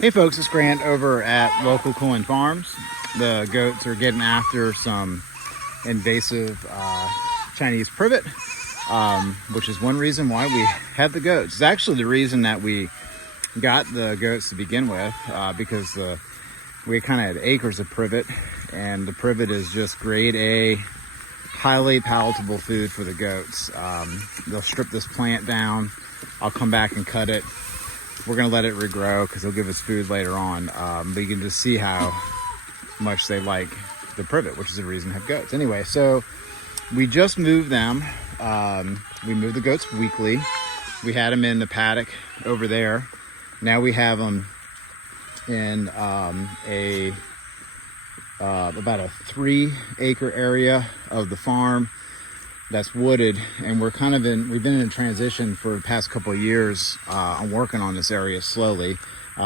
Hey folks, it's Grant over at Local Coin Farms. The goats are getting after some invasive Chinese privet, which is one reason why we have the goats. It's actually the reason that we got the goats to begin with, because we kind of had acres of privet, and the privet is just grade A, highly palatable food for the goats. They'll strip this plant down. I'll come back and cut it. We're gonna let it regrow because it'll give us food later on. But you can just see how much they like the privet, which is the reason to have goats. Anyway, so we just moved them. We moved the goats weekly. We had them in the paddock over there. Now we have them in about a 3-acre area of the farm that's wooded, and we've been in a transition for the past couple of years. I'm working on this area slowly.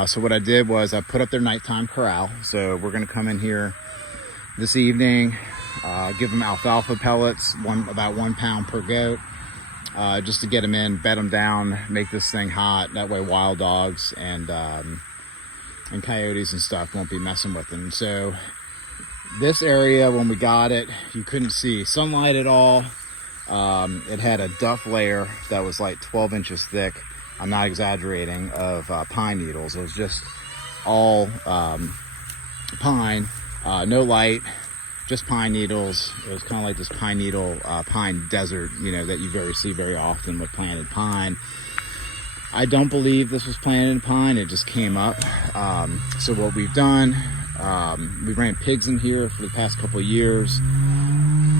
So what I did was I put up their nighttime corral. So we're gonna come in here this evening, give them alfalfa pellets, about 1 pound per goat, just to get them in, bed them down, make this thing hot. That way wild dogs and coyotes and stuff won't be messing with them. So this area, when we got it, you couldn't see sunlight at all. It had a duff layer that was like 12 inches thick. I'm not exaggerating, of pine needles. It was just all pine, no light, just pine needles. It was kind of like this pine needle, pine desert, that you see very often with planted pine. I don't believe this was planted in pine. It just came up. So what we've done, we ran pigs in here for the past couple of years.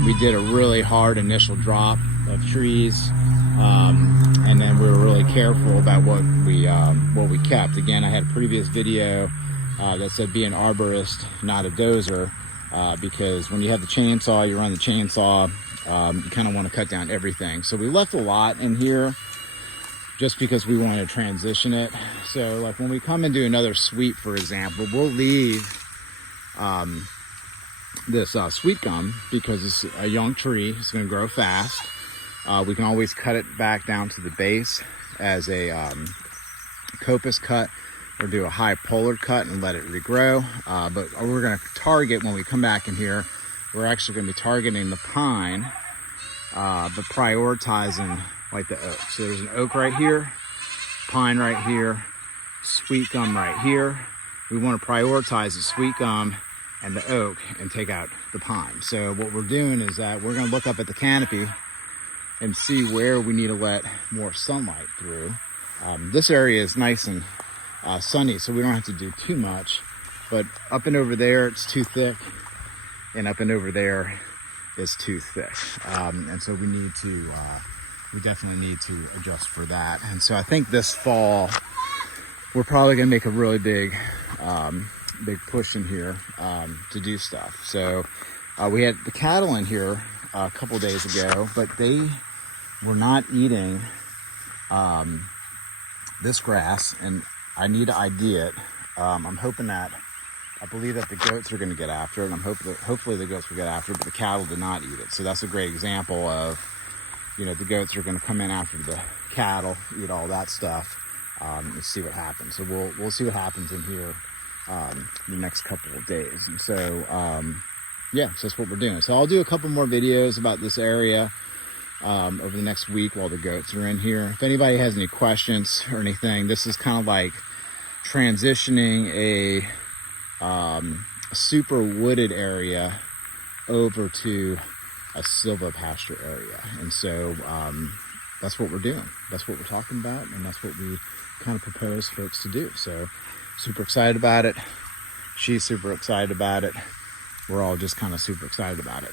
We did a really hard initial drop of trees, and then we were really careful about what we kept. Again, I had a previous video that said be an arborist, not a dozer, because when you have the chainsaw, you run the chainsaw, you kind of want to cut down everything. So we left a lot in here just because we want to transition it. So like when we come and do another sweep, for example, we'll leave this sweet gum because it's a young tree. It's going to grow fast. We can always cut it back down to the base as a coppice cut, or do a high polar cut and let it regrow. But we're going to target, when we come back in here, we're actually going to be targeting the pine, but prioritizing like the oak. So there's an oak right here, pine right here, sweet gum right here. We want to prioritize the sweet gum and the oak and take out the pine. So what we're doing is that we're going to look up at the canopy and see where we need to let more sunlight through. This area is nice and sunny, so we don't have to do too much, but up and over there it's too thick, and up and over there is too thick. And so we definitely need to adjust for that. And so I think this fall we're probably going to make a really big push in here to do stuff. So we had the cattle in here a couple days ago, but they were not eating this grass, and I need to ID it. I believe that the goats are going to get after it, and hopefully the goats will get after it, but the cattle did not eat it. So that's a great example of, the goats are going to come in after the cattle, eat all that stuff, and see what happens. So we'll see what happens in here the next couple of days. And so so that's what we're doing. So I'll do a couple more videos about this area over the next week while the goats are in here. If anybody has any questions or anything, this is kind of like transitioning a super wooded area over to a Sylvopasture area. And so that's what we're doing. That's what we're talking about, and that's what we kind of propose folks to do. So super excited about it. She's super excited about it. We're all just kind of super excited about it.